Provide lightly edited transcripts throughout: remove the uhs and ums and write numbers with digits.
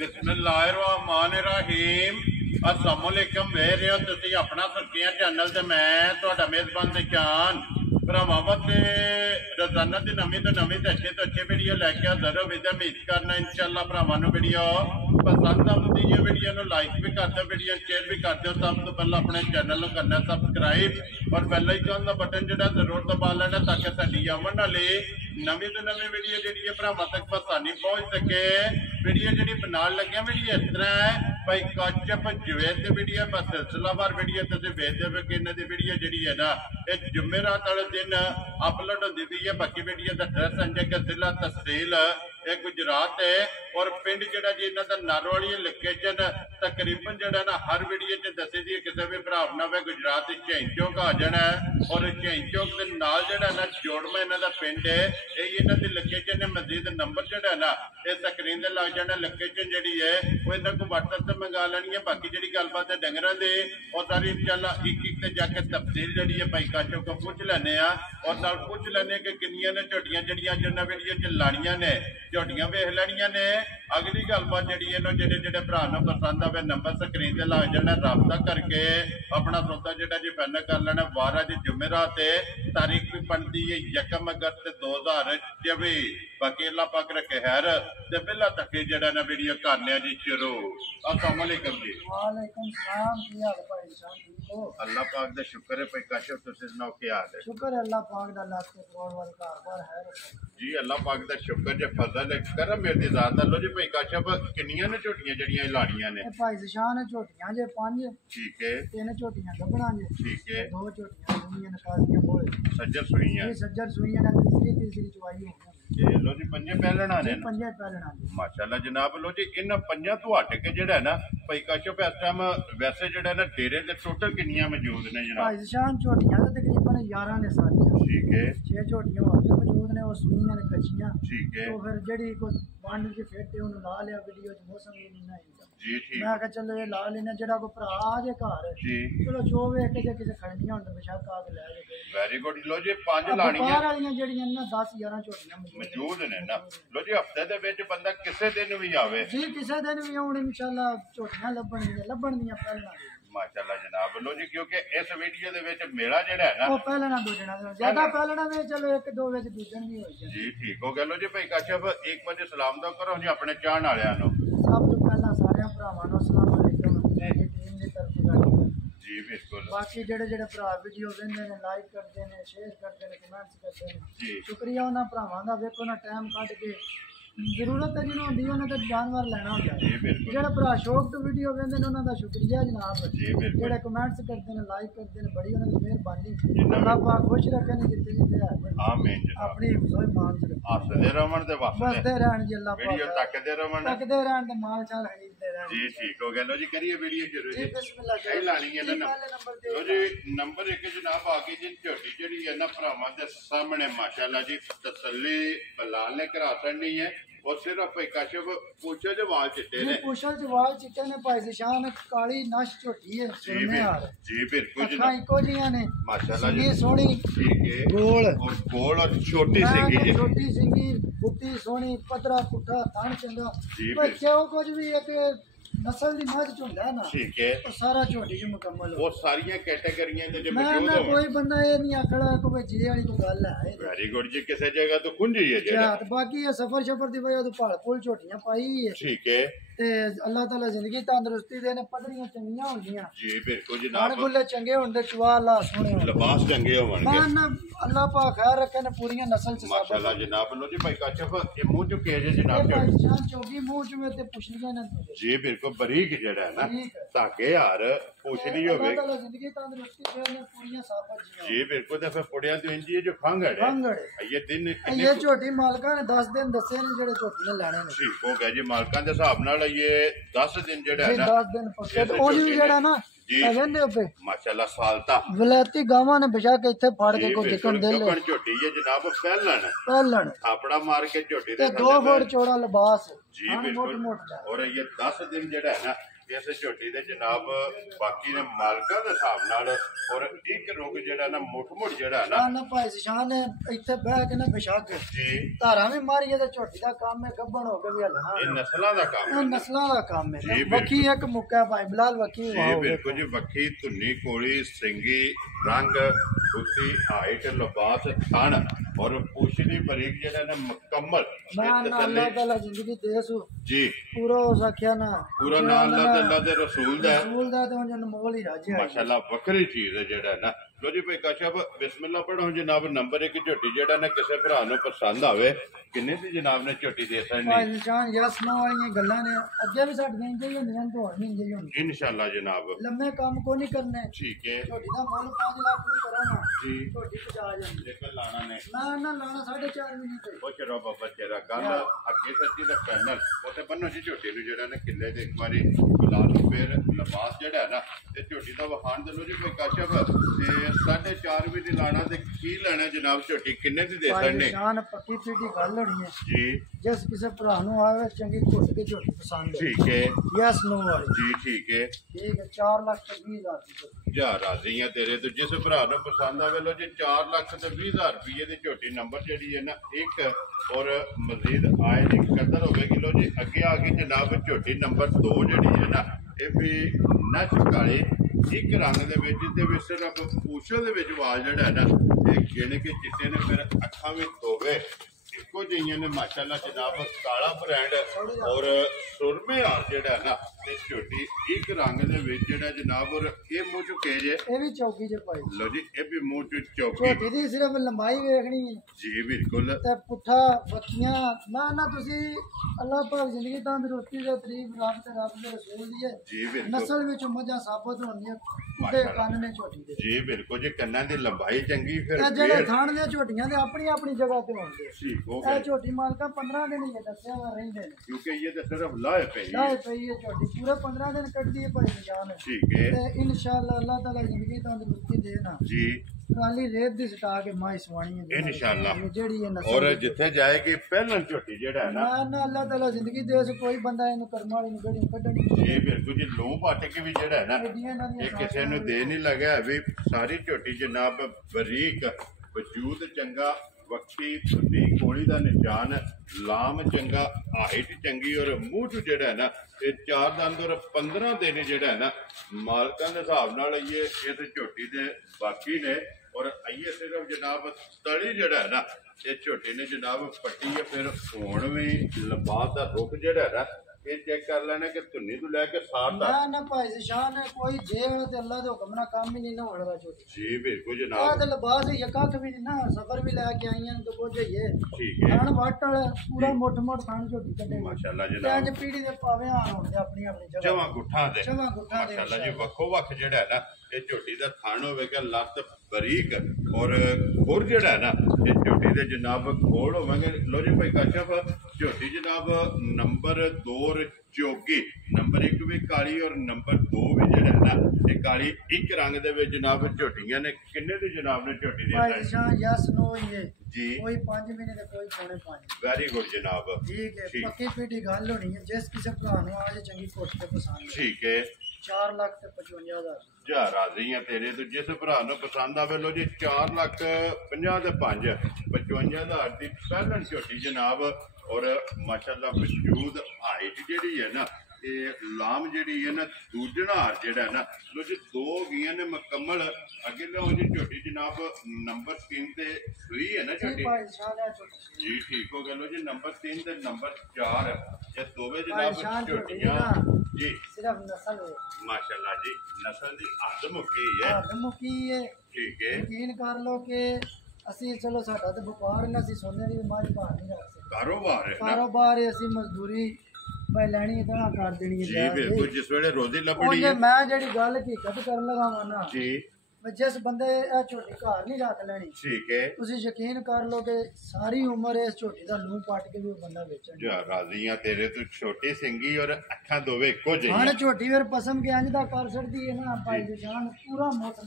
बिस्मिल्लाहिर्रहमानिर्रहीम अस्सलामुअलैकुम वे रहे हो तुसी अपना सुर्खियां चैनल ते मैं तुहाडा मेजबान निशान भरावां ते रोजाना दी नवीं तो अच्छे वीडियो लैके हाजिर हो विद उम्मीद करना इंशाअल्लाह भरावां नूं वीडियो पसंद आउंदी है वीडियो नूं लाइक भी कर दो वीडियो शेयर भी कर दो सब तो पहले अपने चैनल नूं करना सबसक्राइब और बेल आइकन दा बटन जिहड़ा जरूर दबा लेना ताकि साडी आवन वाली नवीं तो नवीं वीडियो जिहड़ी है भरावां तक आसानी पहुंच सके। वीडियो जिहड़ी बनाउण लगे वीडियो इस तरह है भाई काचप जवेद की वीडियो बस सिलसिलावार वीडियो तुसीं वेखदे हो कि इन्हां दी वीडियो जिहड़ी है ना ये जुमेरात वाले दिन अपलोड होंदी पई है। बाकी वीडियो का एड्रैस संजय के जिला तहसील ये गुजरात है और पिंड जिहड़ा जी इन्हां दा नारोवाली लोकेशन तकरीबन जिहड़ा ना हर वीडियो च दसी दी किसी भी भरा ना वे गुजरात झेंग चौक आ जाना है और झेंग चौक के नाल जिहड़ा ना जोड़मा इन्हां दा पिंड है यही इन्हां दी लोकेशन है। मजीद नंबर जिहड़ा ना ये स्क्रीन ते लग जाना लोकेशन जिहड़ी है वो इन्हां को WhatsApp ते मंगा लैनी है। बाकी जिहड़ी गलबात है डंगरां दे और सारी इंशाअल्लाह एक एक ते जाके तफसील जिहड़ी है भाई काशो को पूछ लैने आ और नाल पूछ लैने कि किन्नियां ने झोटियां जिहड़ियां जिन्हां वीडियो च लाणियां ने झोटियां वेख लैणियां ने। अगली गलबात जिहड़ी है जिहड़े जिहड़े भरा नूं पसंद आवे नंबर स्क्रीन ते लग जाना राबता करके अपना सौदा जिहड़ा जी फाइनल कर लेना। वार अज जुमेरात तारीख भी बनती है 1 अगस्त 2024। बाकी अल्लाह पाक रखे खैर ते पहला तक जिहड़ा ना वीडियो करने जी शुरू। अस्सलाम वालेकुम जी। वालेकुम सलाम। की हाल है भाई साहब? ठीक हो? अल्लाह पाक दा शुक्र है भाई काशिफ तुसीं सुनाओ की हाल है? शुक्र है अल्लाह पाक दा लाख करोड़ वाले कारबार है जी अल्लाह पाक दा शुक्र जे फजल है करम मेरी जात दा। लो जी भाई काशिफ किन्नियां ने झोटियां जिहड़ियां लाणियां ने? भाई जिशान झोटियां जे 5 ठीक है 3 झोटियां गबड़ा जे ठीक है 2 झोटियां सुइयां ने कालियां बोल सज्जर सुइयां ये सज्जर सुइयां ने तीसरी चवाई हो गई। लो जी पंजे पहलना ने पंजे पहलना माशाअल्लाह जनाब। लो जी इन पंजा तो हट के जिहड़ा ना भाई काशिफ इस टाइम वैसे जिहड़ा ना डेरे दे टोटल किन्नियां मौजूद ने जनाब? भाई जिशान झोटियां ते तकरीबन 11 ने सारियां। ठीक है 6 झोटियां होर भी मौजूद ने और सुइयां ने कच्चियां। ठीक है तो फिर जेडी को बंड के फेटे उन ला लिया वीडियो च मौसम ही नहीं ना जी ठीक मैं कहा चलो ये ला लेना जेड़ा को भरा आ जे घर जी चलो जो वेख के जे किसे खड़नियां हुंदे बेशक आ के ले जे। Very good. लो जी 5 लाणियां बाहर वालियां जेड़ियां ना 10 11 झोटियां मौजूद ने ना। लो जी हफ्ते दे विच बंदा किसे दिन भी आवे जी किसे दिन भी आउण इंशाअल्लाह झोटियां लब्बण दियां पहला माशाअल्लाह जनाब। लो जी क्योंकि इस वीडियो दे विच मेरा जेड़ा है ना वो पहलना दूजना ज्यादा पहलना में चलो एक दो विच दूजन भी हो जाए जी ठीक हो गया। लो जी भाई काशिफ एक बार सलाम दो करो जी अपने चाहण वालियां नु। सब तो पहला सारे भरावां नु अस्सलाम वालेकुम जी टीम दी तरफ जी बिल्कुल। बाकी जेड़े जेड़े भरा वीडियो वेंदे ने लाइक करदे ने शेयर करदे ने कमेंट्स करदे ने जी शुक्रिया उन्हां भरावां दा। वेखो ना टाइम कढ के जरूरत है जिन्होंने होंदी उन्होंने तो जानवर लेना होंदा है जेड़ा भरा शौक तो वीडियो वेंदे ने उन्हां दा शुक्रिया जनाब जी बिल्कुल। जेड़े कमेंट्स करदे ने लाइक करदे ने बड़ी उन्हां दी मेहरबानी अल्लाह पाक खुश रखे ने जिते जिते है आमीन जनाब। अपनी हिफ्ज़ो ईमान से हसदे रहण दे बसदे रहण जी अल्लाह पाक वीडियो तकदे रहण ते माल चाल खरीदते रहण जी ठीक हो गया। लो जी करिए वीडियो शुरू जी बिस्मिल्लाह जी लानी है ना। लो जी नंबर 1 जनाब आ गई जी झोटी जेड़ी है ना भरावां दे सामने माशाअल्लाह जी तसल्ली बलाल ने करा छड़नी है और सिर्फ भाई काशिफ पूछो जो वाल चिट्टे ने पूछो जो वाल चिट्टे ने भाई जिशान काली नश झोटी है जी बिल्कुल जी इको जियां ने माशाअल्लाह जी सोहनी ठीक है गोल और छोटी सिंगी जी छोटी सिंगी बुट्टी सोहनी पतरा पुट्ठा थान चंगा भाई क्यों कुछ भी एक नस्ल दी मझ चुंदा है ना ठीक है तो सारा झोटी च मुकम्मल हो वो सारियां कैटेगरियां दे मौजूद हो कोई बंदा ये नहीं आखड़ा को भाई जी वाली कोई गल है। वेरी गुड जी किसी जगह तो कुंजी है जी बाकी ये सफर शफर दी वजह तो पहाड़ पुल झोटियां पाई है ठीक है ते अल्लाह ताला जिंदगी तंदुरुस्ती देने पदरियां चंगियां होंदियां जी बिल्कुल जनाब गुल्ले चंगे होंदे चवा अल्लाह सोहणे लिबास चंगे होणगे ना अल्लाह पाक खैर रखे ने पूरी नस्ल च माशाअल्लाह जनाब। लो जी भाई काशिफ ये मुंह चुके है जनाब जान चोगी मुंह च में ते पुछलियां ना जी बिल्कुल बरीक जेड़ा है ना ताके यार पुछली होवे अल्लाह ताला जिंदगी तंदुरुस्ती देने पूरी साबत जी बिल्कुल ते फिर पुड़िया तो इंजी जो खंगड़ है ये दिन ये झोटी मालका ने 10 दिन दसे ने जेड़े झोटी ने लेने ने ठीक हो गया जी मालका दे हिसाब नाल ये 10 दिन जेड़ा है ना 10 दिन पक्के तो ओनी जेड़ा ना वेंदे पे माशाअल्लाह सालता वलायती गावां ने बेशक इथे फाड़ के को दिखण दे ले झोटी है जनाब पहलन थापड़ा मार के झोटी दे 2 फुट चौड़ा लिबास जी बिल्कुल और ये 10 दिन जेड़ा है ना ਇਸ ਝੋਟੀ ਦੇ ਜਨਾਬ ਬਾਕੀ ਨੇ ਮਾਲਕਾਂ ਦੇ ਹਿਸਾਬ ਨਾਲ ਔਰ ਇੱਕ ਰੁੱਗ ਜਿਹੜਾ ਨਾ ਮੁੱਠ ਜਿਹੜਾ ਨਾ ਨਾ ਭਾਈ ਸ਼ਾਨ ਨੇ ਇੱਥੇ ਬਹਿ ਕੇ ਨਾ ਬਿਸ਼ੱਕ ਜੀ ਧਾਰਾਂ ਵੀ ਮਾਰੀਏ ਤੇ ਝੋਟੀ ਦਾ ਕੰਮ ਹੈ, ਗੱਭਣ ਹੋ ਕੇ ਵੀ ਹਲਣਾ ਇਹ ਨਸਲਾਂ ਦਾ ਕੰਮ ਇਹ ਹੈ, ਨਸਲਾਂ ਦਾ ਕੰਮ ਹੈ। ਜੀ, ਵੱਖੀ ਇੱਕ ਮੁੱਕਾ ਭਾਈ ਬਿਲਾਲ ਵੱਖੀ ਜੀ ਵਾਓ ਬਿਲਕੁਲ ਜੀ। ਵੱਖੀ ਧੁੰਨੀ ਕੋਲੀ ਸਿੰਗੀ ਰੰਗ ਬੁੱਤੀ ਹਾਈਟ ਲਿਬਾਸ ਥਣ ਔਰ ਪੁੱਛਦੀ ਬਰੀਕ ਜਿਹੜਾ ਨਾ ਮੁਕੰਮਲ ਮੈਂ ਨਾ ਅੱਲਾਹ ਤਾਲਾ ਜ਼ਿੰਦਗੀ ਦੇ ਸੂ ਜੀ ਪੂਰਾ ਹੋ ਸਕਿਆ ਨਾ ਪੂਰਾ ਨਾਂ ਅੱਲਾਹ ਤੇ ਅੱਲਾਹ ਦੇ ਰਸੂਲ ਦਾ ਰਸੂਲ ਦਾ ਤੇ ਹੁਣ ਅਨਮੋਲ ਹੀ ਰਾਜਿਆ ਮਾਸ਼ਾਅੱਲਾ ਵੱਖਰੀ ਚੀਜ਼ ਹੈ ਜਿਹੜਾ ਨਾ। ਲੋ ਜੀ ਭਾਈ ਕਾਸ਼ਫ ਬਿਸਮਿਲ੍ਲਾ ਪੜੋ ਜਨਾਬ। ਨੰਬਰ 1 ਝੋਟੀ ਜਿਹੜਾ ਨਾ ਕਿਸੇ ਭਰਾ ਨੂੰ ਪਸੰਦ ਆਵੇ ਕਿੰਨੇ ਦੀ ਜਨਾਬ ਨੇ ਝੋਟੀ ਦੇ ਸਕਣੀ ਭਾਈ ਨਿਸ਼ਾਨ ਯਸ ਨਾ ਵਾਲੀਆਂ ਗੱਲਾਂ ਨੇ ਅੱਗੇ ਵੀ ਸਾਡੀਆਂ ਇੰਜ ਹੀ ਹੁੰਦੀਆਂ ਤੋਂ ਨਹੀਂ ਇੰਜ ਹੀ ਹੁੰਦੀਆਂ ਇਨਸ਼ਾਅੱਲਾ ਜਨਾਬ। ਲੰਮੇ ਕੰਮ ਕੋ ਨਹੀਂ ਕਰਨੇ ਠੀਕ ਹੈ ਝੋਟੀ ਦਾ ਮੁੱਲ 5 ਲੱਖ ਨੂੰ ਕਰਾਂਗਾ ਜੀ। ਝੋਟੀ ਪਜਾ ਜਾਂਦੀ ਲੇਕਿਨ ਲਾਣਾ ਨੇ ਨਾ ਲਾਣਾ 4.5 ਮਹੀਨੇ ਤੇ ਉਹ ਚਲੋ ਬਾਬਾ ਤੇਰਾ ਗੱਲ ਅੱਗੇ ਸੱਚੀ ਦਾ ਪੈਨਲ ਉੱਥੇ ਬੰਨੋ ਜੀ ਝੋਟੀ ਨੂੰ ਜਿਹੜਾ ਨਾ ਕਿੱਲੇ ਦੇ ਇੱਕ ਵਾਰੀ ਬੁਲਾ ਲਓ। ਫਿਰ ਲਿਬਾਸ ਜਿਹੜਾ ਹੈ ਨਾ ਤੇ ਝੋਟੀ ਦਾ ਵਖਾਣ ਦੇ ਲੋ ਜੀ ਕੋਈ ਕਾਸ਼ਫ ਤੇ 4.5 ਮਹੀਨੇ ਲਾਣਾ ਤੇ ਕੀ ਲੈਣਾ ਜਨਾਬ। ਝੋਟੀ ਕਿੰਨੇ ਦੀ ਦੇ ਸਕਦੇ ਨਿਸ਼ਾਨ ਪੱਕੀ ਪੀਟੀ ਗੱਲ ਹੋਣੀ ਹੈ ਜੀ। ਜਿਸ ਕਿਸੇ ਭਰਾ ਨੂੰ ਆਵੇ ਚੰਗੀ ਘੁੱਟ ਕੇ ਝੋਟੀ ਪਸੰਦ ਹੈ ਠੀਕ ਹੈ ਯਸ ਨੋ ਵਾਲੀ ਜੀ। ਠੀਕ ਹੈ ਠੀਕ ਹੈ 4,20,000 ਦੀ ਜਾ ਰਾਜ਼ੀ ਆ ਤੇਰੇ ਤੋਂ। ਜਿਸ ਭਰਾ ਨੂੰ ਪਸੰਦ ਆਵੇ ਲੋ ਜੀ 4,20,000 ਰੁਪਏ ਦੀ ਝੋਟੀ ਨੰਬਰ ਜਿਹੜੀ ਹੈ ਨਾ ਇੱਕ ਔਰ ਮਜ਼ੀਦ ਆਏ ਦੀ ਕਦਰ ਹੋਵੇਗੀ। ਲੋ ਜੀ ਅੱਗੇ ਆ ਕੇ ਜਨਾਬ ਝੋਟੀ ਨੰਬਰ 2 ਜਿਹੜੀ ਹੈ ਨਾ ਇਹ ਵੀ ਨੱਚ ਕਾਲੇ ਇੱਕ ਰੰਗ ਦੇ ਵਿੱਚ ਤੇ ਵੀ ਸਿਰਫ ਪੂਛੇ ਦੇ ਵਿੱਚ ਵਾਲ ਜਿਹੜਾ ਹੈ ਨਾ ਇਹ ਗਿਣ ਕੇ ਚਿੱਟੇ ਨੇ ਫਿਰ ਅੱਖਾਂ ਵੀ ਧੋਵੇ ਇੱਕੋ ਜਿਹੀਆਂ ਨੇ ਮਾਸ਼ਾਅੱਲਾ ਜਨਾਬ। ਕਾਲਾ ਬ੍ਰਾਂਡ ਔਰ ਸੁਰਮੇ ਆ ਜਿਹੜਾ ਨਾ ਤੇ ਝੋਟੀ ਇੱਕ ਰੰਗ ਦੇ ਵਿੱਚ ਜਿਹੜਾ ਜਨਾਬ ਔਰ ਇਹ ਮੂੰਹ ਚੁੱਕੇ ਜੇ ਇਹ ਵੀ ਚੌਕੀ ਚ ਪਾਈ ਲੋ ਜੀ ਇਹ ਵੀ ਮੂੰਹ ਚ ਚੌਕੀ ਝੋਟੀ ਦੀ ਸਿਰਫ ਲੰਬਾਈ ਵੇਖਣੀ ਹੈ ਜੀ ਬਿਲਕੁਲ ਤੇ ਪੁੱਠਾ ਬੱਚੀਆਂ ਨਾ ਤੁਸੀਂ ਅੱਲਾਹ ਪਾਕ ਜ਼ਿੰਦਗੀ ਤੰਦਰੁਸਤੀ ਦੇ ਤਰੀਫ ਰੱਬ ਤੇ ਰੱਬ ਦੇ ਰਸੂਲ ਦੀ ਹੈ ਜੀ ਬਿਲਕੁਲ ਨਸਲ ਵਿੱਚ ਮੱਝਾਂ ਸਾਬਤ ਹੋਣੀਆਂ ਤੇ ਕੰਨ ਨੇ ਝੋਟੀ ਦੇ ਜੀ ਬਿਲਕੁਲ ਜੀ। ਕੰਨਾਂ ਦੀ ਲੰਬਾਈ ਚੰਗੀ ਫਿਰ ਇਹ ਜਿਹੜੇ ਥਾਣ ਦੀਆਂ ਝੋਟੀਆਂ ਦੇ ਆਪਣੀ ਆਪਣੀ ਜਗ੍ਹਾ ਤੇ ਹੁੰਦੇ ਠੀਕ ਹੋ ਇਹ ਗਿਆ ਝੋਟੀ ਮਾਲਕਾਂ 15 ਦਿਨ ਹੀ ਦੱਸਿਆ ਵਾ ਰਹਿੰਦੇ ਨੇ ਕਿਉਂਕਿ ਇਹ ਤਾਂ ਸਿਰਫ ਲਾਏ ਪਈ ਹੈ। ਲਾਏ ਪਈ ਹੈ ਝੋਟੀ ਪੂਰੇ 15 ਦਿਨ ਕੱਢਦੀ ਹੈ ਭਾਈ ਨਿਸ਼ਾਨ ਠੀਕ ਹੈ ਤੇ ਇਨਸ਼ਾਅੱਲਾ ਅੱਲਾਹ ਤਾਲਾ ਜ਼ਿੰਦਗੀ ਤੰਦਰੁਸਤੀ ਦੇ ਨਾ ਜੀ। ਟਰਾਲੀ ਰੇਤ ਦੀ ਸਟਾ ਕੇ ਮਾਈ ਸਵਾਣੀ ਹੈ ਇਨਸ਼ਾਅੱਲਾ। ਜਿਹੜੀ ਇਹ ਨਸਲ ਔਰ ਜਿੱਥੇ ਜਾਏਗੀ ਪਹਿਲਾਂ ਝੋਟੀ ਜਿਹੜਾ ਹੈ ਨਾ ਨਾ ਅੱਲਾਹ ਤਾਲਾ ਜ਼ਿੰਦਗੀ ਦੇ ਸੋ ਕੋਈ ਬੰਦਾ ਇਹਨੂੰ ਕਰਮ ਵਾਲੀ ਨੂੰ ਗੜੀ ਕੱਢਣੀ ਜੀ ਬਿਲਕੁਲ ਜੀ। ਲੋ ਪੱਟ ਕੇ ਵੀ ਜਿਹੜਾ ਹੈ ਨਾ ਐਡੀਆਂ ਇਹਨਾਂ ਦੀਆਂ ਇਹ ਕਿਸੇ ਨੂੰ ਦੇ ਨਹੀਂ ਲੱਗਿਆ ਵੀ ਸਾਰੀ ਝੋਟੀ ਜਨਾਬ ਬਰੀਕ ਵਜੂਦ ਚੰਗਾ ਵੱਖੀ ਧੁੰਨੀ ਕੋਲੀ ਦਾ ਨਿਸ਼ਾਨ ਲਾਮ ਚੰਗਾ ਹਾਈਟ ਚੰਗੀ ਔਰ ਮੂੰਹ ਚ ਜਿਹੜਾ ਹੈ ਨਾ ਇਹ 4 ਦੰਦ ਔਰ 15 ਦਿਨ ਜਿਹੜਾ ਹੈ ਨਾ ਮਾਲਕਾਂ ਦੇ ਹਿਸਾਬ ਨਾਲ ਇਹ ਇਸ ਝੋਟੀ ਦੇ ਬਾਕੀ ਨੇ ਔਰ ਆਈਏ ਸਿਰਫ ਜਨਾਬ ਤਲੀ ਜਿਹੜਾ ਹੈ ਨਾ ਇਹ ਝੋਟੀ ਨੇ ਜਨਾਬ ਪੱਟੀ ਹੈ। ਫਿਰ ਹੁਣ ਵੀ ਲਿਬਾਸ ਦਾ ਰੁੱਖ ਜਿਹੜਾ ਹੈ ਨਾ ਇਹ ਚੈੱਕ ਕਰ ਲੈਣਾ ਕਿ ਧੁੰਨੀ ਤੋਂ ਲੈ ਕੇ ਸਾਰ ਤੱਕ ਨਾ ਭਾਈ ਸ਼ਾਨ ਕੋਈ ਜੇ ਤੇ ਅੱਲਾਹ ਦੇ ਹੁਕਮ ਨਾਲ ਕੰਮ ਹੀ ਨਹੀਂ ਨਾ ਹੋਣਾ ਝੋਟੀ ਜੀ ਬਿਲਕੁਲ ਆਹ ਜਨਾਬ। ਤੇ ਲਿਬਾਸ ਹੀ ਕੱਖ ਵੀ ਨਹੀਂ ਨਾ ਸਫਰ ਵੀ ਲੈ ਕੇ ਆਈਆਂ ਤੇ ਕੁਝ ਹੈ ਠੀਕ ਹੈ ਖਾਣ ਵਾਟਲ ਪੂਰਾ ਮੋਟ ਖਾਣ ਝੋਟੀ ਕੱਢੇ ਮਾਸ਼ਾਅੱਲਾ ਤੇ ਜਨਾਬ। ਅੱਜ ਪੀੜੀ ਦੇ ਪਾਵੇਂ ਆਣ ਹੋਣਗੇ ਆਪਣੀ ਆਪਣੀ ਜਗ੍ਹਾ ਚਵਾਂ ਗੁੱਠਾਂ ਦੇ ਚਵਾਂ ਗੁੱਠਾਂ ਦੇ ਮਾਸ਼ਾਅੱਲਾ ਜੀ ਵੱਖੋ ਵੱਖ ਜਿਹੜਾ ਹੈ ਨਾ ਇਹ ਝੋਟੀ ਦਾ ਥਣ ਹੋਵੇਗਾ ਲੱਤ ਬਰੀਕ ਔਰ ਖੁਰ ਜਿਹੜਾ ਹੈ ਨਾ ਇਹ ਝੋਟੀ ਦੇ ਜਨਾਬ ਖੋਲ ਹੋਵਾਂਗੇ। ਲੋ ਜੀ ਭਾਈ ਕਾਸ਼ਫ ਝੋਟੀ ਜਨਾਬ ਨੰਬਰ 2 ਚੌਗੀ ਨੰਬਰ 1 ਵੀ ਕਾਲੀ ਔਰ ਨੰਬਰ 2 ਵੀ ਜਿਹੜਾ ਹੈ ਨਾ ਇਹ ਕਾਲੀ ਇੱਕ ਰੰਗ ਦੇ ਵਿੱਚ ਜਨਾਬ ਝੋਟੀਆਂ ਨੇ ਕਿੰਨੇ ਦੀ ਜਨਾਬ ਨੇ ਝੋਟੀ ਦੀ ਭਾਈ ਸ਼ਾਹ ਯਸ ਨੋ ਹੀ ਹੈ ਜੀ। ਕੋਈ 5 ਮਹੀਨੇ ਦੇ ਕੋਈ ਪੌਣੇ 5 ਵੈਰੀ ਗੁੱਡ ਜਨਾਬ। ਠੀਕ ਹੈ ਪੱਕੀ ਪੀੜੀ ਗੱਲ ਹੋਣੀ ਹੈ ਜਿਸ ਕਿਸੇ ਭਰਾ ਨੂੰ ਆਜੇ ਚੰਗੀ ਕੋਟ ਤੇ ਪਸੰਦ ਠੀਕ ਹੈ 4,55,000 ਜਾ ਰਾਜ਼ੀ ਆ ਤੇਰੇ ਤੋਂ। ਜਿਸ ਭਰਾ ਨੂੰ ਪਸੰਦ ਆਵੇ ਲੋ ਜੀ 4,50,000 ਦੇ 5 55,000 ਦੀ ਪਹਿਲਣ ਝੋਟੀ ਜਨਾਬ ਔਰ ਮਾਸ਼ਾਅੱਲਾ ਵਜੂਦ ਹਾਈਟ ਜਿਹੜੀ ਹੈ ਨਾ ਇਹ ਲਾਮ ਜਿਹੜੀ ਹੈ ਨਾ ਦੂਜਣਾਰ ਜਿਹੜਾ ਹੈ ਨਾ ਲੋ ਜੀ 2 ਗਈਆਂ ਨੇ ਮੁਕੰਮਲ। ਅੱਗੇ ਲੋ ਜੀ ਝੋਟੀ ਜਨਾਬ ਨੰਬਰ 3 ਤੇ ਸੂਈ ਹੈ ਨਾ ਝੋਟੀ ਭਾਈ ਸ਼ਾਹ ਦਾ ਝੋਟੀ ਜੀ। ਠੀਕ ਹੋ ਗਿਆ ਲੋ ਜੀ ਨੰਬਰ 3 ਤੇ ਨੰਬਰ 4 ਇਹ ਦੋਵੇਂ ਜਨਾਬ ਝੋਟੀਆਂ ਜੀ ਸਿਰਫ ਨਸਲ ਹੈ ਮਾਸ਼ਾਅੱਲਾ ਜੀ ਨਸਲ ਦੀ ਹੱਦ ਮੁੱਕੀ ਹੈ। ਹੱਦ ਮੁੱਕੀ ਹੈ ਠੀਕ ਹੈ ਯਕੀਨ ਕਰ ਲੋ ਕਿ ਅਸੀਂ ਚਲੋ ਸਾਡਾ ਤੇ ਵਪਾਰ ਨਾ ਅਸੀਂ ਸੋਨੇ ਦੀ ਮਾਝ ਭਾਰ ਨਹੀਂ ਰੱਖ ਸਕਦੇ ਕਾਰੋਬਾਰ ਹੈ ਨਾ ਕਾਰੋਬਾਰ ਹੈ ਅਸੀਂ ਮਜ਼ਦੂਰੀ ਮੈਂ ਲੈਣੀ ਤਾਂ ਕਰ ਦੇਣੀ ਜੀ ਹੈ ਬਿਲਕੁਲ। ਜਿਸ ਵੇਲੇ ਰੋਜ਼ੀ ਲੱਭਣੀ ਜੇ ਹੈ ਮੈਂ ਜਿਹੜੀ ਗੱਲ ਹਕੀਕਤ ਕਰਨ ਲਗਾ ਮਾਨਾ ਜੀ ਜਿਸ ਬੰਦੇ ਇਹ ਝੋਟੀ ਘਰ ਨਹੀਂ ਰੱਖ ਲੈਣੀ ਠੀਕ ਹੈ ਤੁਸੀਂ ਯਕੀਨ ਕਰ ਲਓ ਕਿ ਸਾਰੀ ਉਮਰ ਇਸ ਝੋਟੀ ਦਾ ਲੂੰ ਪੱਟ ਕੇ ਵੀ ਉਹ ਬੰਦਾ ਵੇਚਣ ਜਾ ਰਾਜ਼ੀਆਂ ਤੇਰੇ ਤੋਂ ਛੋਟੀ ਸਿੰਗੀ ਔਰ ਅੱਖਾਂ ਦੋਵੇਂ ਇੱਕੋ ਜਿਹੀਆਂ ਹਾਂ ਝੋਟੀ ਫਿਰ ਪਸਮ ਕੇ ਅੰਜ ਦਾ ਕਰ ਛੱਡਦੀ ਹੈ ਨਾ ਭਾਈ ਦੀ ਜਾਨ ਪੂਰਾ ਮੋਟ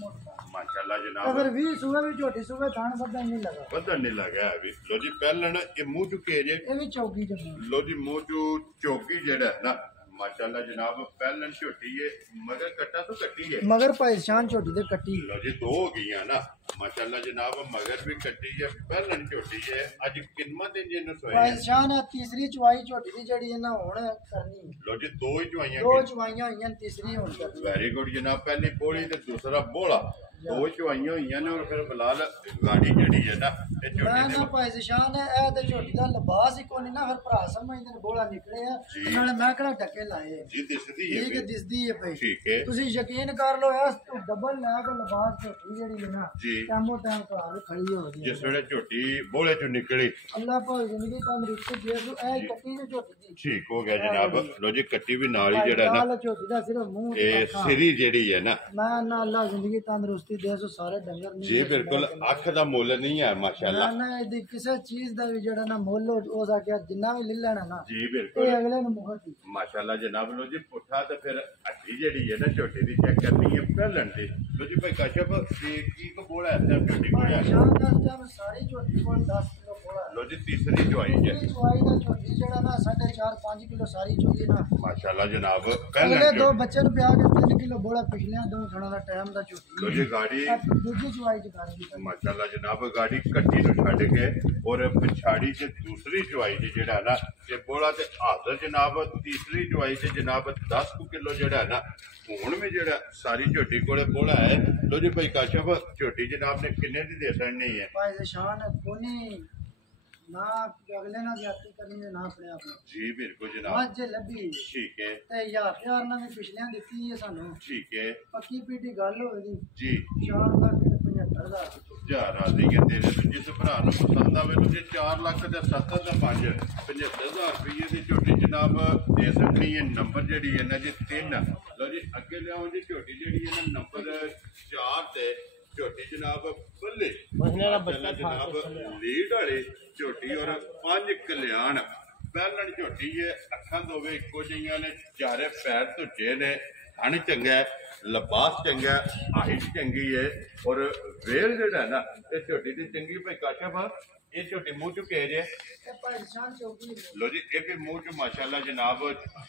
ਮਾਸ਼ਾਅੱਲਾ ਤਾਂ ਜਨਾਬ। ਫਿਰ 20 ਸੂਏ ਵੀ ਝੋਟੀ ਸੂਏ ਥਾਣ ਵੱਧਾ ਨਹੀਂ ਲਗਾ ਵਧਣ ਨਹੀਂ ਲੱਗਾ ਵੀ ਲੋ ਜੀ ਪਹਿਲਣ ਇਹ ਮੂੰਹ ਚੁੱਕੇ ਜੇ ਇਹ ਵੀ ਚੌਕੀ ਜਮੂ ਲੋ ਜੀ ਮੂੰਹ ਚੋਂ ਚੌਕੀ ਜਿਹੜਾ ਹੈ ਨਾ माशाल्लाह जनाब पहलन झोटी है मगर कट्टा तो कट्टी है मगर भाईशान झोटी ते कट्टी लो जी दो हो गई ना माशाल्लाह जनाब मगर भी कट्टी है पहलन झोटी है अज किन्ना दिन जिन्हों सोए भाईशान तीसरी चुवाई झोटी दी जड़ी है ना हुण करनी लो जी दो ही चुवाइयां दो चुवाइयां होईयां तीसरी हुण करनी वेरी गुड जनाब पहली बोली ते दूसरा बोला दो चुवाइयां हुई ने और फिर फिलहाल गाड़ी जड़ी है ना ये झोटी मैं ना भाईशान ए ते झोटी दा लिबास ही कोनी ना फिर भरा समझदे ने बोला निकले आ नाले मैं किहड़ा डके लाए जी दिसदी है ठीक दिसदी है भाई ठीक है ਤੁਸੀਂ ਯਕੀਨ ਕਰ ਲਓ ਇਸ ਤੋਂ ਡਬਲ ਲੈ ਕੇ ਲਿਬਾਸ ਝੋਟੀ ਜਿਹੜੀ ਹੈ ਨਾ ਜੀ ਟਾਈਮੋ ਟਾਈਮ ਘਰ ਖੜੀ ਹੋ ਗਈ ਜਿਸ ਵੇਲੇ ਝੋਟੀ ਬੋਲੇ ਚੋਂ ਨਿਕਲੀ ਅੱਲਾਹ ਭਾਈ ਜ਼ਿੰਦਗੀ ਤੰਦਰੁਸਤੀ ਦੇ ਦੂ ਇਹ ਕੱਟੀ ਦੀ ਝੋਟੀ ਦੀ ਠੀਕ ਹੋ ਗਿਆ ਜਨਾਬ ਲੋ ਜੀ ਕੱਟੀ ਵੀ ਨਾਲ ਹੀ ਜਿਹੜਾ ਨਾਲ ਨਾ ਝੋਟੀ ਦਾ ਸਿਰਫ ਮੂੰਹ ਇਹ ਸਿਰੀ ਜਿਹੜੀ ਹੈ ਨਾ ਮੈਂ ਨਾ ਅੱਲਾਹ ਜ਼ਿੰਦਗੀ ਤੰਦਰੁਸਤੀ ਦੇ ਸੋ ਸਾਰੇ ਡੰਗਰ ਨਹੀਂ ਜੀ ਬਿਲਕੁਲ ਅੱਖ ਦਾ ਮੁੱਲ ਨਹੀਂ ਹੈ ਮਾਸ਼ਾਅੱਲਾ ਨਾ ਇਹਦੀ ਕਿਸੇ ਚੀਜ਼ ਦਾ ਵੀ ਜਿਹੜਾ ਨਾ ਮੁੱਲ ਹੋ ਸਕਿਆ ਜਿੰਨਾ ਵੀ ਲੈ ਲੈਣਾ ਨਾ ਜੀ ਇਹ ਬਿਲਕੁਲ ਅਗਲੇ ਨੂੰ ਮੁਹੱਤ ਹੀ ਮਾਸ਼ਾਅੱਲਾ ਜਨਾਬ ਲੋ ਜੀ ਪੁੱਠਾ ਤੇ ਫਿਰ ਅੱਡੀ ਜਿਹੜੀ ਹੈ ਨਾ ਝੋਟੀ ਦੀ ਚੈੱਕ ਕਰਨੀ ਹੈ ਪਹਿਲਣ ਦੀ ਲੋ ਜੀ ਭਾਈ ਕਾਸ਼ਫ ਇਹ ਕੀ ਕੋ ਬੋਲਾ ਹੈ ਸਰ ਝੋਟੀ ਕੋਲ ਆ ਸ਼ਾਮ ਦਾ ਟਾਈਮ ਸਾਰੀ ਝੋਟੀ ਕੋਲ 10 ਕਿਲੋ ਬੋਲਾ ਲੋ ਜੀ ਤੀਸਰੀ ਚੁਆਈ ਹੈ ਚੁਆਈ ਦਾ ਝੋਟੀ ਜਿਹੜਾ ਨਾ 4.5 5 ਕਿਲੋ ਸਾਰੀ ਚੁਗੀ ਨਾ ਮਾਸ਼ਾਅੱਲਾ ਜਨਾਬ ਅਗਲੇ ਪਹਿਲਣ ਦੋ ਬੱਚੇ ਨੂੰ ਪਿਆ ਕੇ 3 ਕਿਲੋ ਬੋਲਾ ਪਿਛਲਿਆਂ ਦੋ ਥਣਾ ਦਾ ਟਾਈਮ ਦਾ ਝੋਟੀ ਲੋ ਜੀ ਗਾੜੀ ਦੂਜੀ ਚੁਆਈ ਚ ਕਰ ਦਿੱਤਾ ਮਾਸ਼ਾਅੱਲਾ ਜਨਾਬ ਗਾੜੀ ਕੱਟੀ ਨੂੰ ਛੱਡ ਕੇ ਔਰ ਪਛਾੜੀ ਤੇ ਦੂਸਰੀ ਚੁਆਈ ਚ ਜਿਹੜਾ ਨਾ ਇਹ ਬੋਲਾ ਤੇ ਹਾਜ਼ਰ ਜਨਾਬ ਤੀਸਰੀ ਚੁਆਈ ਚ ਜਨਾਬ 10 ਕਿਲੋ ਜਿਹੜਾ ਨਾ ਹੁਣ ਵੀ ਜਿਹੜਾ ਸਾਰੀ ਝੋਟੀ ਕੋਲੇ ਬੋਲਾ ਹੈ ਲੋ ਜੀ ਭਾਈ ਕਾਸ਼ਫ ਝੋਟੀ ਜਨਾਬ ਨੇ ਕਿੰਨੇ ਦੀ ਦੇ ਸਕਣੀ ਹੈ ਭਾਈ ਦੇ ਸ਼ਾਨ ਕੋਨੀ ਨਾ ਅਗਲੇ ਨਾਲ ਜਾਤੀ ਕਰਨੀ ਤੇ ਨਾ ਆਪਣੇ ਆਪ ਨੂੰ ਜੀ ਬਿਲਕੁਲ ਜਨਾਬ ਅੱਜ ਲੱਭੀ ਠੀਕ ਹੈ ਤੇ ਯਾਰ ਪਿਆਰ ਨਾਲ ਵੀ ਪਿਛਲਿਆਂ ਦਿੱਤੀ ਹੈ ਸਾਨੂੰ ਠੀਕ ਹੈ ਪੱਕੀ ਪੀਟੀ ਗੱਲ ਹੋਵੇਗੀ ਜੀ 4 ਲੱਖ ਤੇ 75,000 ਜਾ ਰਾਜ਼ੀ ਕੇ ਤੇਰੇ ਤੇ ਜਿਸ ਭਰਾ ਨੂੰ ਪਸੰਦ ਆਵੇ ਤੁਸੀਂ 4 ਲੱਖ ਤੇ 70 ਤੇ 5 75,000 ਰੁਪਏ ਦੀ ਝੋਟੀ ਜਨਾਬ ਦੇ ਸਕਣੀ ਹੈ ਨੰਬਰ ਜਿਹੜੀ ਹੈ ਨਾ ਜੀ 3 ਲਓ ਜੀ ਅੱਗੇ ਲਿਆਓ ਜੀ ਝੋਟੀ ਜਿਹੜੀ ਹੈ ਨਾ ਨੰਬਰ 4 ਤੇ ਝੋਟੀ ਜਨਾਬ ਬੱਲੇ ਜਨਾਬ ਲੀਡ ਵਾਲੀ ਝੋਟੀ ਔਰ 5 ਕਲਿਆਣ ਪਹਿਲਣ ਝੋਟੀ ਹੈ ਅੱਖਾਂ ਦੋਵੇਂ ਇੱਕੋ ਜਿਹੀਆਂ ਨੇ ਚਾਰੇ ਪੈਰ ਧੁੱਜੇ ਨੇ ਥਣ ਚੰਗਾ ਹੈ ਲਿਬਾਸ ਚੰਗਾ ਹਾਈਟ ਚੰਗੀ ਹੈ ਔਰ ਵੇਲ ਜਿਹੜਾ ਨਾ ਇਹ ਝੋਟੀ ਦੀ ਚੰਗੀ ਭਾਈ ਕਾਸ਼ਫ ਇਹ ਝੋਟੀ ਮੂੰਹ ਚੁੱਕੇ ਜੇ ਤੇ ਭਾਈ ਸ਼ਾਨ ਚੌਕੀ ਲੋ ਜੀ ਇਹ ਵੀ ਮੂੰਹ ਚ ਮਾਸ਼ਾਅੱਲਾ ਜਨਾਬ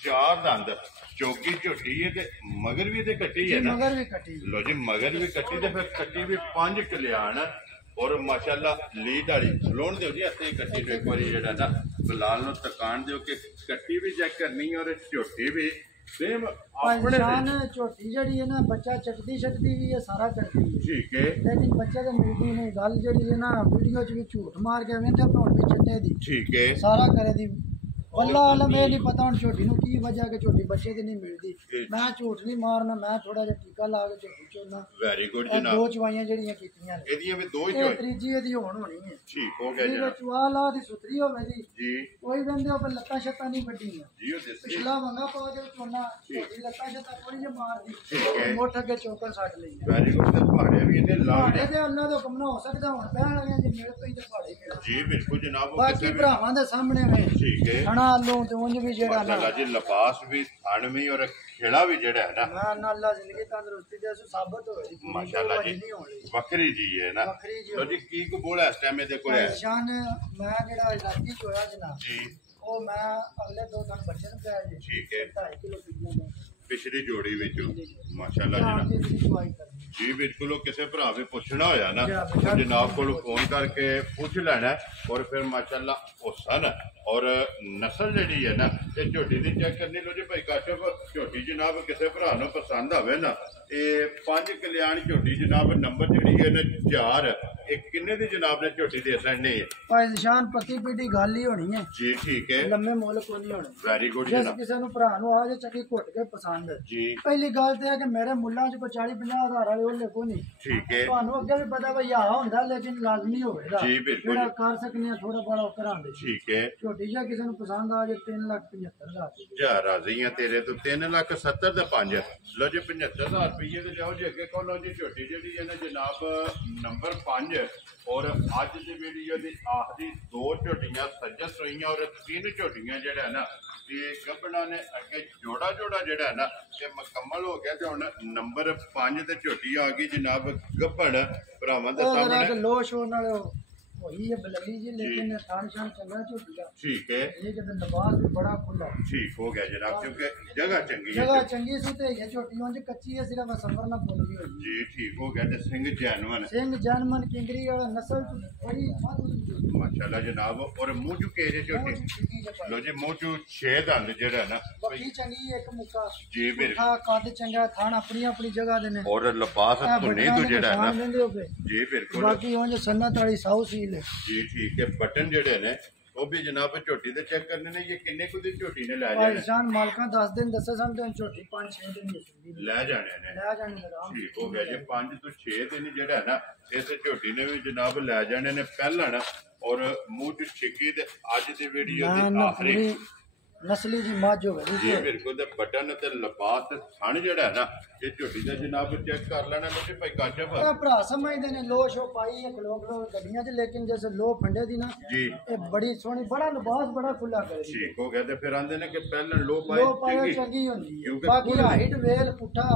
4 ਦੰਦ ਚੌਕੀ ਝੋਟੀ ਹੈ ਤੇ ਮਗਰ ਵੀ ਤੇ ਕੱਟੀ ਹੈ ਨਾ ਮਗਰ ਵੀ ਕੱਟੀ ਲੋ ਜੀ ਮਗਰ ਵੀ ਕੱਟੀ ਤੇ ਫਿਰ ਕੱਟੀ ਵੀ 5 ਕਲਿਆਣ ਔਰ ਮਾਸ਼ਾਅੱਲਾ ਲੀਡ ਵਾਲੀ ਲੋਣ ਦਿਓ ਜੀ ਇੱਥੇ ਕੱਟੀ ਨੂੰ ਇੱਕ ਵਾਰੀ ਜਿਹੜਾ ਨਾ ਬਲਾਲ ਨੂੰ ਤਕਾਨ ਦਿਓ ਕਿ ਕੱਟੀ ਵੀ ਚੈੱਕ ਕਰਨੀ ਔਰ ਝੋਟੀ ਵੀ ਸੇਮ ਆਪਣੇ ਸ਼ਾਨ ਝੋਟੀ ਜਿਹੜੀ ਹੈ ਨਾ ਬੱਚਾ ਚੱਕਦੀ ਛੱਡਦੀ ਵੀ ਹੈ ਸਾਰਾ ਕਰਦੀ ਹੈ ਠੀਕ ਹੈ ਲੇਕਿਨ ਬੱਚੇ ਦੇ ਮਿਲਦੀ ਨਹੀਂ ਗੱਲ ਜਿਹੜੀ ਹੈ ਨਾ ਵੀਡੀਓ 'ਚ ਵੀ ਝੂਠ ਮਾਰ ਕੇ ਵੇਂਦੇ ਭੌਣ ਵੀ ਚੱਟੇ ਦੀ ਠੀਕ ਹੈ ਸਾਰਾ ਕਰੇ ਦੀ ਵੱਲਾ ਆਲਮ ਇਹ ਨਹੀਂ ਪਤਾ ਹੁਣ ਝੋਟੀ ਨੂੰ ਕੀ ਵਜ੍ਹਾ ਕਿ ਝੋਟੀ ਬੱਚੇ ਦੀ ਨਹੀਂ ਮਿਲਦੀ ਮੈਂ ਝੂਠ ਨਹੀਂ ਮਾਰਨਾ ਮੈਂ ਥੋੜਾ ਜਿਹਾ ਟੀਕਾ ਲਾ ਕੇ ਝੋਟੀ ਚੋਣਾ ਵੈਰੀ ਗੁੱਡ ਇਹ ਜਨਾਬ ਦੋ ਚਵਾਈਆਂ ਜਿਹੜੀਆਂ ਕੀਤੀਆਂ ਨੇ ਇਹਦੀਆਂ ਵੀ ਦੋ ਹੀ ਇਹ ਚੋਈ ਤੀਜੀ ਇਹਦੀ ਹੁਣ ਹੋਣੀ ਹੈ ਠੀਕ ਹੋ ਗਿਆ ਇਹ ਜਨਾਬ ਚਵਾ ਲਾ ਦੀ ਸੁਥਰੀ ਹੋਵੇ ਦੀ ਜੀ ਕੋਈ ਬੰਦੇ ਉਹ ਲੱਤਾਂ ਛੱਤਾਂ ਨਹੀਂ ਵੱਡੀਆਂ ਜੀ ਉਹ ਦੱਸੀ ਪਿਛਲਾ ਵੰਗਾ ਪਾ ਕੇ ਚੋਣਾ ਝੋਟੀ ਲੱਤਾਂ ਛੱਤਾਂ ਥੋੜੀ ਜਿਹੀ ਮਾਰਦੀ ਠੀਕ ਹੈ ਮੋਠ ਅੱਗੇ ਚੌਕਰ ਸੱਟ ਲਈ ਵੈਰੀ ਗੁੱਡ ਤੇ ਪਹਾੜੇ ਵੀ ਇਹਨੇ ਲਾ ਪਹਾੜੇ ਦੇ ਉਹਨਾਂ ਦਾ ਹੁਕਮ ਨਾ ਹੋ ਸਕਦਾ ਹੁਣ ਪੈਣ ਵਾਲਿਆਂ ਜੇ ਮੇਰੇ ਤੋਂ ਹੀ ਤੇ ਪਹਾੜੇ ਕਿਹੜਾ ਜੀ ਬਿਲਕੁਲ ਜਨਾਬ ਉਹ ਬਾਕੀ ਕਿਸੇ ਵੀ ਭਰਾਵਾਂ ਦੇ ਸਾਹਮਣੇ ਵੇ ਠੀਕ ਹੈ ਹਣਾ ਲੋ ਤੇ ਉਂਝ ਵੀ ਜਿਹੜਾ ਨਾ ਮਾਸ਼ਾਅੱਲਾ ਜੀ ਲਿਬਾਸ ਵੀ ਥਣ ਵੀ ਔਰ ਖੇੜਾ ਵੀ ਜਿਹੜਾ ਹੈ ਨਾ ਮੈਂ ਨਾ ਅੱਲਾ ਜ਼ਿੰਦਗੀ ਤੰਦਰੁਸਤੀ ਦੇ ਸੋ ਸਾਬਤ ਹੋਏ ਮਾਸ਼ਾਅੱਲਾ ਜੀ ਵੱਖਰੀ ਜੀ ਹੈ ਨਾ ਵੱਖਰੀ ਜੀ ਲੋ ਜੀ ਕੀ ਕੋ ਬੋਲਾ ਇਸ ਟਾਈਮ ਇਹਦੇ ਕੋਲ ਹੈ ਸ਼ਾਨ ਮੈਂ ਜਿਹੜਾ ਰਾਤੀ ਚ ਹੋਇਆ ਜਨਾਬ ਜੀ ਉਹ ਮੈਂ ਅਗਲੇ 2 ਦਿਨ ਬੱਚੇ ਨੂੰ ਪਿਆ ਜੀ ਠੀਕ ਹੈ 2.5 ਕਿਲੋ ਪੀਣਾ ਪਿਛਲੀ ਜੋੜੀ ਵਿੱਚੋਂ ਮਾਸ਼ਾਅੱਲਾ ਜਨਾਬ ਜੀ ਬਿਲਕੁਲ ਉਹ ਕਿਸੇ ਭਰਾ ਵੀ ਪੁੱਛਣਾ ਹੋਇਆ ਨਾ ਉਹ ਜਨਾਬ ਕੋਲ ਫੋਨ ਕਰਕੇ ਪੁੱਛ ਲੈਣਾ ਔਰ ਫਿਰ ਮਾਸ਼ਾਅੱਲਾ ਹੁਸਨ ਔਰ ਨਸਲ ਜਿਹੜੀ ਹੈ ਨਾ ਇਹ ਝੋਟੀ ਦੀ ਚੈੱਕ ਕਰਨੀ ਲੋ ਜੀ ਭਾਈ ਕਾਸ਼ਫ ਝੋਟੀ ਜਨਾਬ ਕਿਸੇ ਭਰਾ ਨੂੰ ਪਸੰਦ ਆਵੇ ਨਾ ਇਹ 5 ਕਲਿਆਣ ਝੋਟੀ ਜਨਾਬ ਨੰਬਰ ਜਿਹੜੀ ਹੈ ਨਾ 4 ਇਹ ਕਿੰਨੇ ਦੀ ਜਨਾਬ ਨੇ ਝੋਟੀ ਦੇ ਸਕਣੀ ਹੈ ਭਾਈ ਨਿਸ਼ਾਨ ਪੱਕੀ ਪੀਟੀ ਗੱਲ ਹੀ ਹੋਣੀ ਹੈ ਜੀ ਠੀਕ ਹੈ ਲੰਮੇ ਮੁੱਲ ਕੋਈ ਨਹੀਂ ਹੋਣੇ ਵੈਰੀ ਗੁੱਡ ਜੇ ਜਨਾਬ ਕਿਸੇ ਨੂੰ ਭਰਾ ਨੂੰ ਆ ਜੇ ਚੱਕੀ ਘੁੱਟ ਕੇ ਪਸੰਦ ਜੀ ਪਹਿਲੀ ਗੱਲ ਤੇ ਹੈ ਕਿ ਮੇਰੇ ਮੁੱਲਾਂ 'ਚ ਕੋਈ 40-50 ਹਜ਼ਾਰ ਵਾਲੇ ਉਹ ਲਿਖੋ ਨਹੀਂ ਠੀਕ ਹੈ ਤੁਹਾਨੂੰ ਅੱਗੇ ਵੀ ਪਤਾ ਵੀ ਆ ਹੁੰਦਾ ਲੇਕਿਨ ਲਾਜ਼ਮੀ ਹੋਵੇਗਾ ਜੀ ਬਿਲਕੁਲ ਜਿਹੜਾ ਕਰ ਸਕਨੇ ਆ ਥੋੜਾ ਬੜਾ ਉਹ ਕਰਾਂਗੇ ਠੀਕ ਹੈ ਝੋਟੀ ਜਾਂ ਕਿਸੇ ਨੂੰ ਪਸੰਦ ਆ ਜੇ 3,75,000 ਜਾ ਰਾਜ਼ੀ ਆ ਤੇਰੇ ਤੋਂ 3,70,000 ਤੇ 5 ਲੋ ਜੀ 75,000 ਰੁਪਏ ਤੇ ਜਾਓ ਜੀ ਅੱਗੇ ਕੋਲ ਲੋ ਜੀ ਝੋਟੀ ਜਿਹੜੀ ਹੈ ਨਾ ਜਨਾਬ ਨੰਬਰ 5 ਔਰ ਅੱਜ ਦੀ ਵੀਡੀਓ ਦੀ ਆਖਰੀ 2 ਝੋਟੀਆਂ ਸੱਜਸ ਹੋਈਆਂ ਔਰ 3 ਝੋਟੀਆਂ ਜਿਹੜਾ ਨਾ ਇਹ ਗੱਬਣਾ ਨੇ ਅੱਗੇ ਜੋੜਾ ਜਿਹੜਾ ਨਾ ਇਹ ਮੁਕੰਮਲ ਹੋ ਗਿਆ ਤੇ ਹੁਣ ਨੰਬਰ 5 ਤੇ ਝੋਟੀ ਆ ਗਈ ਜਨਾਬ ਗੱਬਣ ਭਰਾਵਾਂ ਦੇ ਸਾਹਮਣੇ ਲੋ ਸ਼ੋ ਨਾਲ वही है बलली जी, लेकिन थान शान चंगा झोटी का। ठीक है, ये कहते लिबास भी बड़ा खुला। ठीक हो गया जनाब, क्योंकि जगह चंगी है, जगह चंगी सी ते है झोटी उंज कच्ची है, सिर्फ सफर ना बोली हुई जी। ठीक हो गया, ते सिंह जैनवन सिंह जानमन किंगरी वाला नस्ल बड़ी माशाल्लाह जनाब। और मुंह चू के जे झोटी लो जी, मुंह चू 6 दंद जेड़ा ना बड़ी चंगी एक मुक्का जी, मुक्का कद चंगा, थान अपनी अपनी जगह दे ने और लिबास धुने तो जेड़ा है ना जी बिल्कुल, बाकी उंज सन्नत वाली साउ सील है जी। ठीक है, बटन जेड़े ने वो भी जनाब झोटी दे चेक करने ने, ये किन्ने को दी झोटी ने ले जाने पाकिस्तान मालका 10 दिन दसे सन ते झोटी 5-6 दिन ले जाने ने। ले जाने आराम। ठीक हो गया जी, 5 तो 6 दिन जेड़ा है ना इस झोटी ने भी जनाब ले जाने ने पहला ना। और मुंह च छिकी ते अज दी वीडियो दी आखिरी नस्ली जी माज हो गई जी बिल्कुल। ते बटन ते लिबास ते थण जेड़ा है ना ये झोटी दा जनाब चेक कर लेना लोगे भाई काशफ। ए भरा समझदे ने लो शो पाई है लोग गड्डियां च, लेकिन जैसे लो फंडे दी ना जी ए बड़ी सोहनी, बड़ा लिबास बड़ा खुला करे। ठीक हो गया, ते फिर आंदे ने कि पहले लो पाई चंगी होंदी है, क्योंकि बाकी हाइट वेल पुठा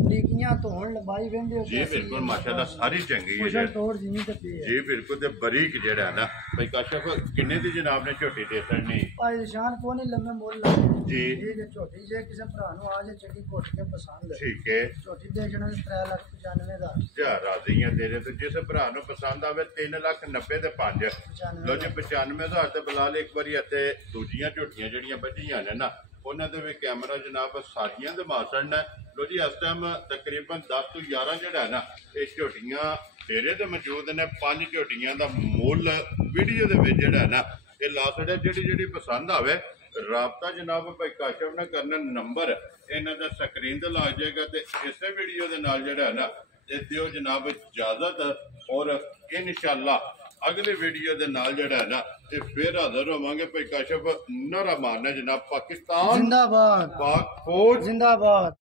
बरीकियां धोण लंबाई वेंदे हो जी बिल्कुल माशाल्लाह सारी चंगी है कुशल तोड़ जिनी ते पे जी बिल्कुल। ते बरीक जेड़ा है ना भाई काशफ किन्ने दी जनाब ने झोटी दे सड़नी भाई शान को नहीं लम्बे मोल लगे जी। ये जे छोटी जे किसी भरा नु आ जे चंगी कोट के पसंद है, ठीक है, छोटी देखना 3,95,000 दा जा राजी है तेरे तो जिस भरा नु पसंद आवे 3,90,000 ते 5 लो जी 95,000 ते बिलाल एक बारी इत्थे दूजियां झोटियां जड़ियां बजियां ने ना उन्हां दे भी कैमरा जनाब सारियां दे मार छड़ना। लो जी इस टाइम तकरीबन 10 तो 11 जेड़ा है ना ये झोटियां डेरे ते मौजूद ने। 5 झोटियां दा मुੱਲ वीडियो दे विच जेड़ा है ना ये ला छड़िया, जेड़ी पसंद आवे राबता जनाब भाई काशफ ने करना। नंबर इन्हां दा स्क्रीन ते लग जाएगा ते इसे वीडियो दे नाल जेड़ा है ना ये दियो जनाब इजाजत। और इंशाअल्लाह अगले वीडियो दे नाल जेड़ा है ना ते फिर हाजिर होवांगे भाई काशफ। नारा मारना जनाब पाकिस्तान जिंदाबाद, पाक फौज जिंदाबाद।